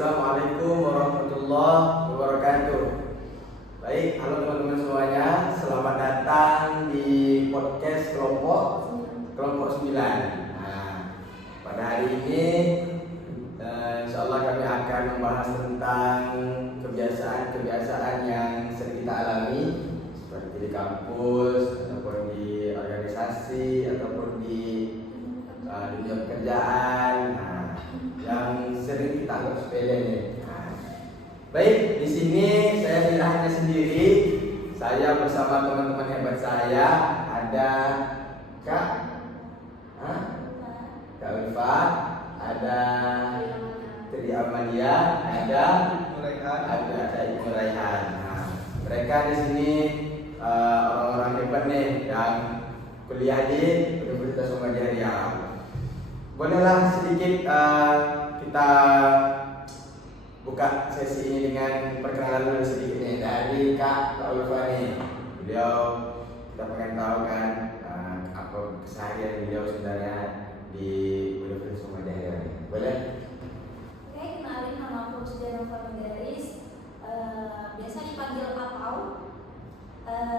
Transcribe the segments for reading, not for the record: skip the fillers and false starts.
Assalamualaikum warahmatullahi wabarakatuh. Baik, halo teman-teman semuanya. Selamat datang di podcast kelompok 9. Nah, pada hari ini insyaallah kami akan membahas tentang kebiasaan-kebiasaan yang sering kita alami seperti di kampus ataupun di organisasi ataupun di dunia pekerjaan. Yang sering kita anggap sepele nih. Baik, di sini saya tidak hanya sendiri. Saya bersama teman-teman hebat saya. Ada Kak Ulfa, ada Tri Amalia, ada Ibu Raihan. Mereka di sini orang-orang hebat nih yang kuliah di Universitas Muhammadiyah Riau. Bolehlah sedikit kita buka sesi ini dengan perkenalan dulu sedikit nih dari Kak Ulfa nih. Beliau kita pengen tahu kan apa keseharian beliau sebenarnya di Universitas Muhammadiyah. Boleh? Oke, kenalin nama aku Sudah Nova Mendaris. Biasa dipanggil Apau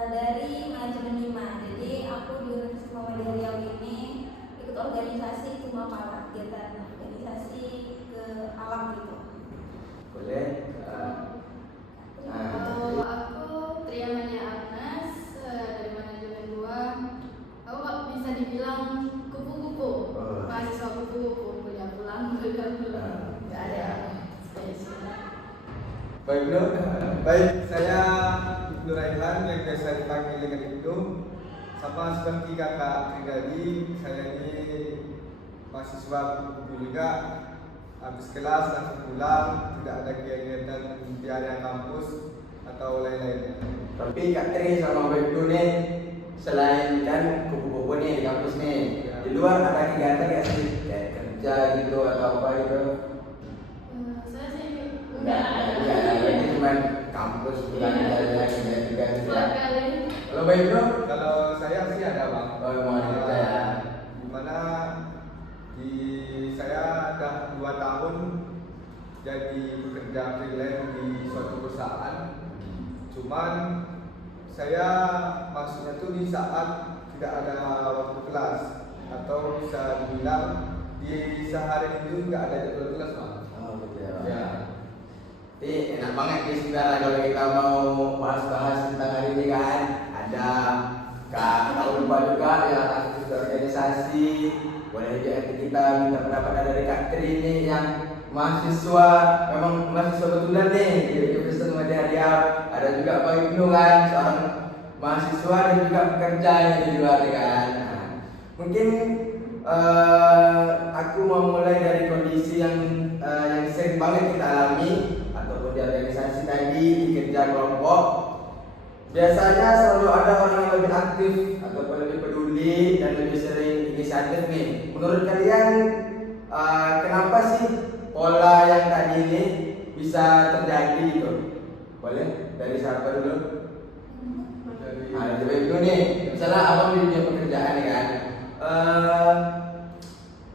dari manajemen 5. Jadi aku di Universitas Muhammadiyah Riau ini ikut organisasi Cuma Para kegiatan organisasi ke alam gitu. Boleh? Aku Triamania Agnes dari manajemen 2. Aku bisa dibilang kupu-kupu, mahasiswa kupu-kupu, kuliah pulang. Nggak ada spesial. Baik bro. Baik, saya Ibnu Raihan yang biasa dipanggil dengan Ibnu. Sama seperti kakak pribadi, saya ini mahasiswa kupu juga. Habis kelas langsung pulang, tidak ada kegiatan di area kampus atau lain-lainnya. Tapi Kak Tri sama Mbak Ibnu nih, selain kan kupu-kupu nih di kampus nih, di luar ada kegiatan nggak sih? Kayak kerja gitu atau apa gitu? Saya sih Nggak ada, ini cuma kampus pulang jalan juga. pulang kali. Kalau Mbak Ibnu? Kalau saya sih ada bang. Oh, mau kerja ya. Dimana saya ada 2 tahun jadi bekerja freelance di suatu perusahaan. Cuman saya maksudnya tuh di saat tidak ada waktu kelas atau bisa dibilang di sehari itu nggak ada jadwal kelas bang. Oh betul Ya. Jadi enak banget nih sebenarnya kalau kita mau bahas-bahas tentang hari ini kan. Ada Kak Ulfa juga yang aktif di organisasi. Boleh juga kita minta pendapat dari Kak Tri ini yang mahasiswa, memang mahasiswa betulan nih di Universitas Muhammadiyah Riau. Ada juga Pak Ibnu kan, seorang mahasiswa dan juga pekerja yang di luar kan. Mungkin aku mau mulai dari kondisi yang sering banget kita alami ataupun di organisasi tadi, di kerja kelompok. Biasanya selalu ada orang yang lebih aktif ataupun lebih peduli dan lebih sering inisiatif nih. Menurut kalian kenapa sih pola yang tadi ini bisa terjadi gitu? Boleh dari siapa dulu? Dari itu nih. Misalnya abang di dunia pekerjaan nih kan.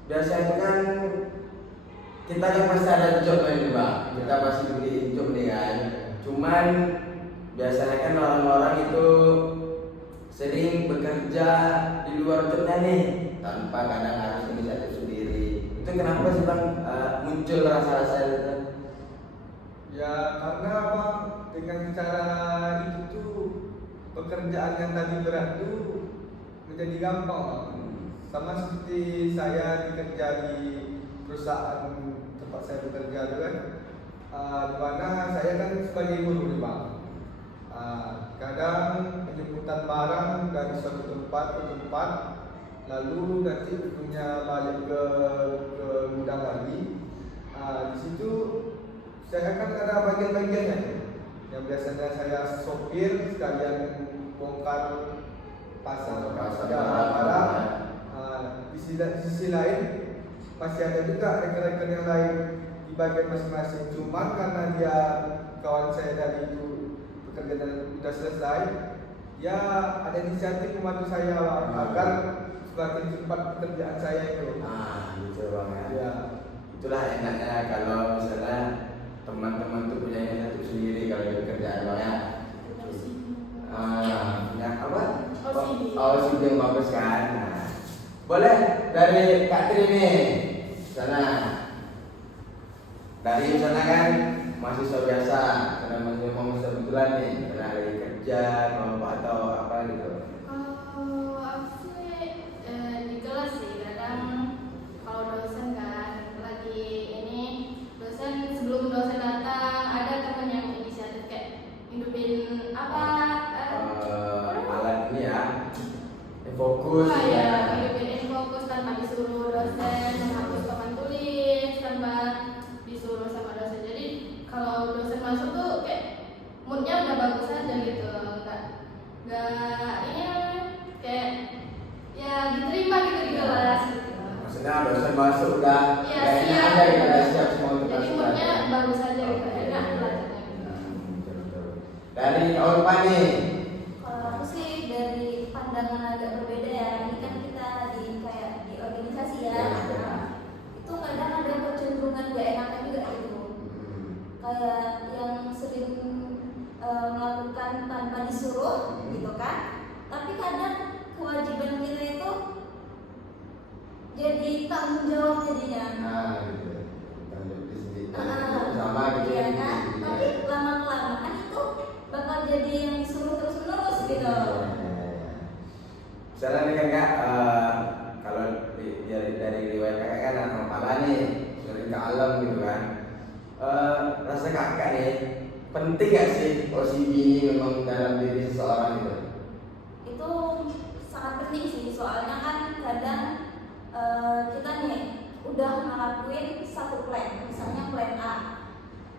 Biasanya kan kita kan pasti ada job nih bang. Kita pasti beli job nih kan. Cuman biasanya kan orang-orang itu sering bekerja di luar jobnya nih tanpa kadang harus inisiatif sendiri. Itu kenapa sih bang muncul rasa-rasa itu? Ya karena apa? Dengan cara itu tuh pekerjaan yang tadi berat tuh menjadi gampang bang. Sama seperti saya bekerja di perusahaan tempat saya bekerja itu kan, di mana saya kan sebagai guru nih bang. Kadang penjemputan barang dari suatu tempat ke tempat, lalu nanti punya balik ke gudang lagi. Di situ saya kan ada bagian-bagiannya, yang biasanya saya sopir sekalian bongkar pasang barang. Di sisi lain masih ada juga rekan-rekan yang lain di bagian masing-masing. Cuman karena dia kawan saya tadi itu pekerjaan sudah selesai, ya ada inisiatif membantu saya agar semakin cepat pekerjaan saya itu. Gitu bang ya. Ya. Itulah enaknya kalau misalnya teman-teman tuh punya inisiatif sendiri kalau di kerjaan lo ya. Punya apa? OCD yang bagus kan. Nah, boleh dari Kak Tri nih sana. Dari sana kan mahasiswa biasa, karena mahasiswa kebetulan nih, pernah lagi kerja, kelompok atau apa gitu. Kalau aku sih di kelas sih kadang kalau dosen kan lagi ini dosen sebelum dosen datang ada teman yang inisiatif kayak hidupin apa Alat ini ya, fokus. ya hidupin fokus tanpa disuruh dosen menghapus papan tulis tanpa disuruh sama dosen. Jadi kalau dosen masuk tuh kayak moodnya udah bagus aja gitu, nggak ini kayak ya diterima gitu di kelas gitu. Maksudnya dosen masuk udah Iya, kayaknya siap. ada gitu, udah siap semua untuk Jadi masuk moodnya belajar. bagus aja gitu, Oke. enak belajarnya gitu. Betul. Dari Orpa nih. Kalau aku sih dari pandangan agak berbeda ya. Ini kan kita di kayak di organisasi ya. Ya. Itu kadang ada kecenderungan gak enakan juga gitu. Kayak yang sering melakukan tanpa disuruh gitu kan. Tapi kadang kewajiban kita itu jadi tanggung jawab jadinya. Nah, gitu. Tanggung jawab sendiri. Ah, Sama gitu. iya kan? Tapi lama-kelamaan itu bakal jadi yang disuruh terus-menerus gitu. Misalnya nih kan Kak, kalau dari riwayat kakak kan anak kepala nih, sering ke alam gitu kan. Rasa kakak nih, penting gak sih OCD ini memang dalam diri seseorang gitu? Itu sangat penting sih, soalnya kan kadang kita nih udah ngelakuin satu plan, misalnya plan A,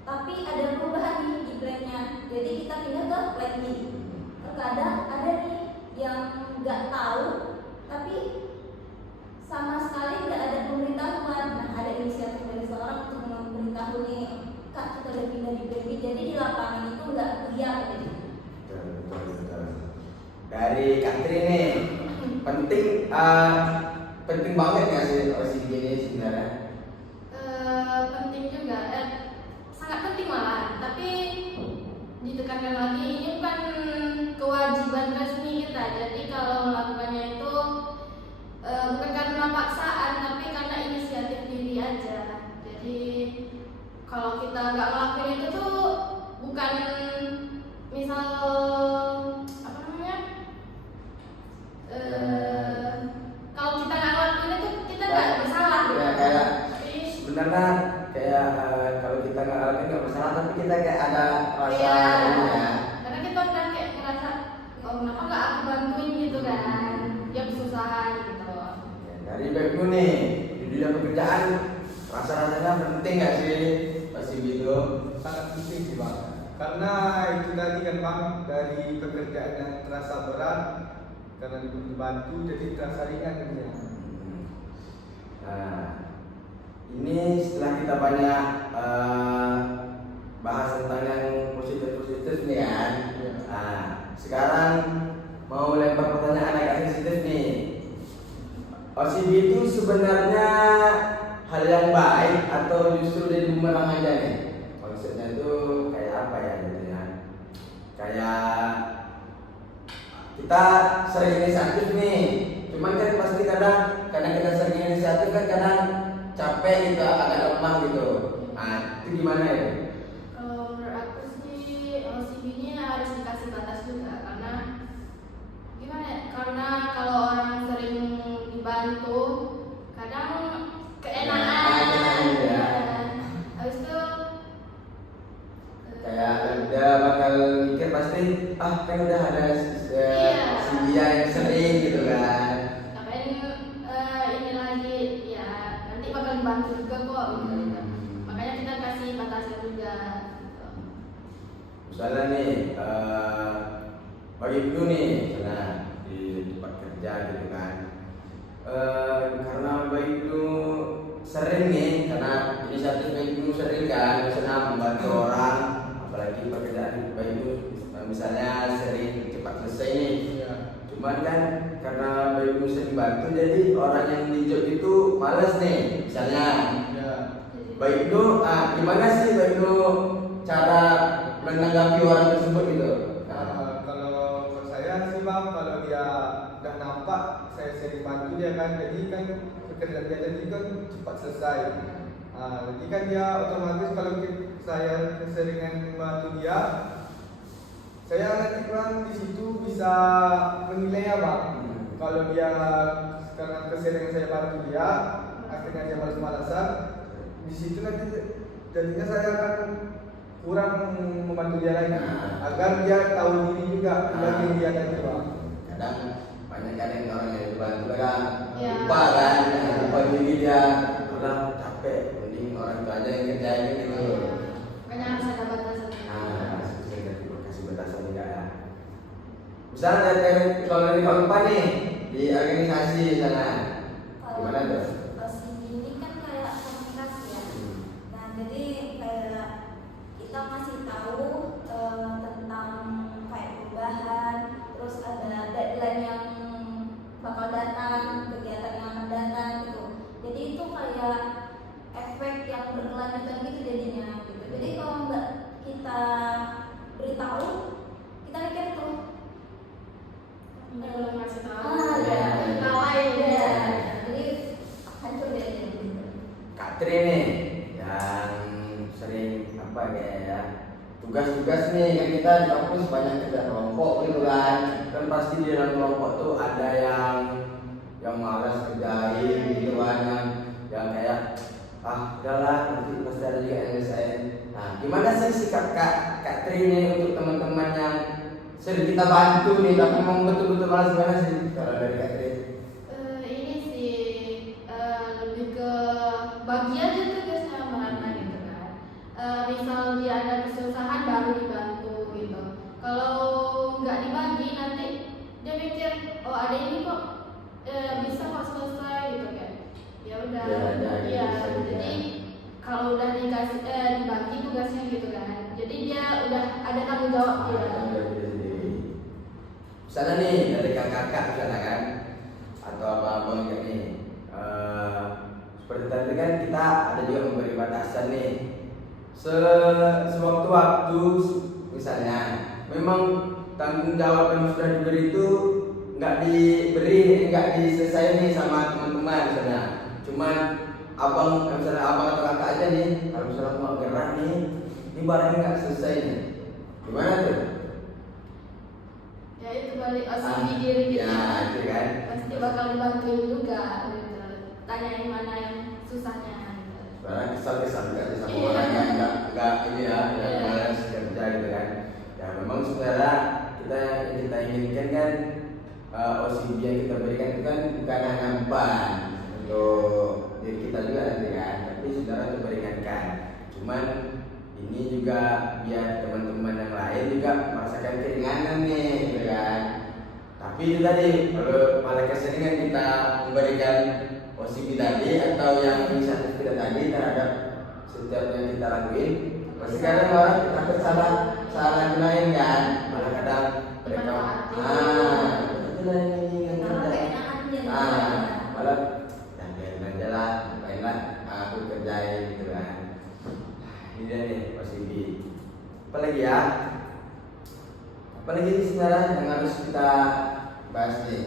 tapi ada perubahan nih di plannya, jadi kita pindah ke plan B. Terkadang ada nih yang nggak tahu, tapi sama sekali nggak ada pemberitahuan. Nah, ada inisiatif dari seorang untuk memberitahu nih, Kak, kita udah pindah di plan B, jadi di lapangan itu nggak lihat gitu. Betul. Dari Kak Tri nih, penting banget nggak sih OCD ini sebenarnya? Penting juga, sangat penting malah. Tapi ditekankan lagi ini bukan kewajiban resmi kita. Jadi kalau melakukannya itu bukan karena paksaan, tapi karena inisiatif diri aja. Jadi kalau kita nggak ngelakuin itu tuh bukan misal apa namanya? Kalau kita nggak ngelakuin itu kita nggak bersalah. Ya, gitu. kayak Tapi sebenarnya kayak kalau kita nggak ngelakuin nggak bersalah, tapi kita kayak ada rasa iya, ini ya. karena kita udah kayak ngerasa oh kenapa nggak aku bantuin gitu kan, dia kesusahan gitu. Dari Baikmu nih, di dunia pekerjaan rasa-rasanya penting nggak sih pasti gitu? Sangat penting sih Bang. Karena itu tadi kan Bang, dari pekerjaan yang terasa berat karena dibantu jadi terasa ringan dunia. Nah, ini setelah kita banyak bahas tentang yang positif nih kan. Iya. Nah, sekarang mau lempar pertanyaan agak sensitif nih. OCD itu sebenarnya hal yang baik atau justru jadi bumerang aja nih? Konsepnya itu kayak apa ya gitu ya? Kayak kita sering inisiatif nih, cuman kan pasti kadang kita sering inisiatif kan kadang capek gitu, agak lemah gitu. Nah, itu gimana ya? Kalau menurut aku sih OCD-nya harus dikasih batas juga, karena gimana ya? Karena kalau orang sering dibantu kadang keenakan Ya. habis itu Kayak udah bakal mikir pasti kan udah ada Iya. si dia yang sering gitu kan. ngapain ini lagi ya, nanti bakal dibantu juga kok gitu. Makanya kita kasih batasan juga gitu. Misalnya nih bagi dulu nih misalnya di tempat kerja gitu kan. Karena baik dulu sering nih, karena inisiatif baik dulu sering kan misalnya membantu orang, apalagi pekerjaan baik dulu misalnya sering cepat selesai nih. Iya. Cuman kan karena baik dulu sering bantu, jadi orang yang di job itu males nih misalnya. Iya. Jadi Baik itu, gimana sih Baik itu cara menanggapi orang tersebut gitu? Kalau saya sih bang, kalau dia udah nampak saya sering bantu dia kan, jadi kan pekerjaan dia tadi kan cepat selesai. Jadi kan dia otomatis kalau saya keseringan membantu dia, saya nanti bang di situ bisa menilai ya bang. Kalau dia karena keseringan saya bantu dia, akhirnya dia malas-malasan, di situ nanti jadinya saya akan kurang membantu dia lagi, agar dia tahu diri juga bagi dia tadi bang. Kadang banyak orang yang dibantu kan Ya. lupa kan, lupa diri dia, udah capek, mending orang itu aja yang kerjain gitu. Makanya harus ada batasan. Kasih batasan juga ya. Misalnya kalau dari kawan lupa nih di organisasi sana, gimana tuh? OSIP ini kan kayak komunikasi ya. Nah, jadi kayak kita masih tahu tentang kayak perubahan, terus ada deadline yang bakal datang, kegiatan yang akan datang gitu. Jadi itu kayak efek yang berkelanjutan gitu jadinya gitu. Jadi kalau nggak kita beritahu, kita mikir tuh Belum ngasih tahu. ya, Lalai ya. ya. Jadi hancur deh gitu. Kak Tri nih yang sering apa kayak ya tugas-tugas nih kan kita di kampus banyak kerja kelompok gitu kan pasti di dalam kelompok tuh ada yang malas kerjain gitu kan yang kayak udahlah nanti pasti ada juga yang selesai. Nah gimana sih sikap Kak Tri nih untuk teman-teman yang sering kita bantu nih tapi memang betul-betul malas, gimana sih kalau dari Kak Tri? Ini sih lebih ke bagi aja tugasnya merata gitu kan. Misal dia ada kesusahan baru dibantu gitu. Kalau nggak dibagi nanti dia mikir oh ada ini kok bisa kok selesai gitu kan. Ya udah. Ya, Jadi kalau udah dikasih dibagi tugasnya gitu kan. Jadi dia udah ada tanggung jawab dia. Misalnya nih dari kakak misalnya kan atau abang kayak nih seperti tadi kan kita ada juga memberi batasan nih sewaktu-waktu misalnya memang tanggung jawab yang sudah diberi itu nggak diselesaikan nih sama teman-teman misalnya cuman misalnya abang atau kakak aja nih kalau misalnya mau gerak nih ini barangnya nggak selesai nih gimana tuh? Ya itu balik asli diri kita. Ya, itu kan. Pasti bakal dibantuin juga gitu. Tanyain mana yang susahnya gitu. Sekarang kesal juga sih sama Iya. orang yang nggak ini ya, yang Iya. malas kerja gitu kan. Ya memang sebenarnya kita inginkan kan OSIP yang kita berikan itu kan bukan hanya beban untuk diri kita juga nanti kan, tapi sebenarnya untuk meringankan. Cuman ini juga biar teman-teman yang lain juga merasakan keringanan nih gitu kan. Tapi itu tadi kalau malah keseringan kita memberikan OSIP tadi atau yang inisiatif kita tadi terhadap setiap yang kita lakuin pasti kadang orang takut salah gunain kan, malah kadang mereka itu lah ini yang Karena kita keenakan jadi malah yang biarin aja lah, ngapain lah aku kerjain gitu kan. Ini dia nih OSIP. Apalagi ya? Apalagi sebenarnya yang harus kita bahas nih.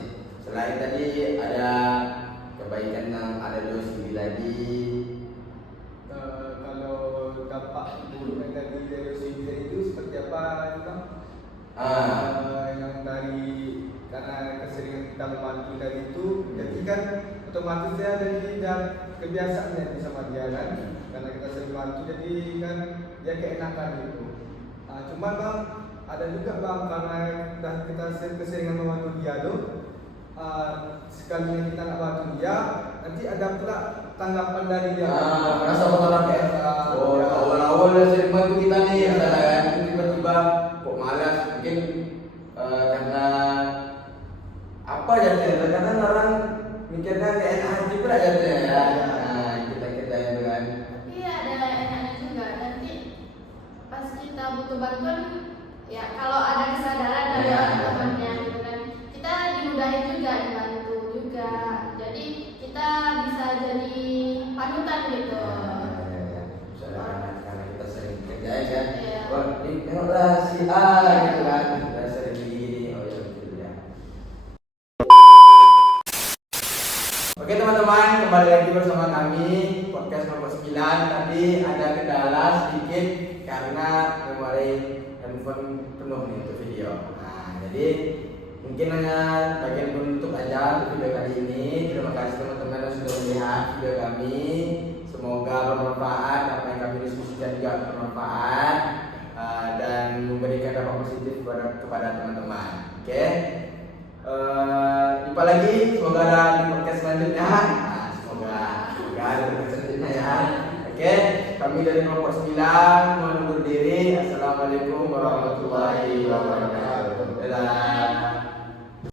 Selain tadi ada kebaikan yang ada di OSIP tadi. Kalau dampak buruk yang dari OSIP itu seperti apa bang? Yang dari karena keseringan kita membantu dari itu, jadi kan otomatis ya jadi kebiasaan ya sama dia kan, karena kita sering bantu jadi kan dia keenakan gitu. Cuman bang ada juga bang karena kita keseringan membantu dia tuh, sekali kita nggak bantu dia, nanti ada pula tanggapan dari dia. Merasa bersalah kayak awal-awal sering bantu kita nih, misalnya kan tiba-tiba kok malas, mungkin karena apa jadinya? Karena orang mikirnya kayak enak hati pula jadinya ya. Nah, kita kerjain itu kan. Tapi ada enaknya juga nanti pas kita butuh bantuan ya kalau ada kesadaran dari Ya. orang temannya gitu kan kita dimudahin juga dibantu juga jadi kita bisa jadi panutan gitu. si A gitu kan. Udah sering gini. Oh ya betul ya. Oke teman-teman, kembali lagi bersama kami podcast nomor 9. Tadi ada kendala sedikit karena memori handphone penuh nih untuk video. Nah, jadi mungkin hanya bagian penutup aja untuk video kali ini. Terima kasih teman-teman yang sudah melihat video kami. Semoga bermanfaat, apa yang kami diskusikan juga bermanfaat dan memberikan dampak positif kepada teman-teman. Oke. Jumpa lagi, semoga ada di podcast selanjutnya. Nah, semoga ada di podcast selanjutnya ya. Oke, kami dari kelompok 9 mohon undur diri. Assalamualaikum warahmatullahi wabarakatuh. Dadah.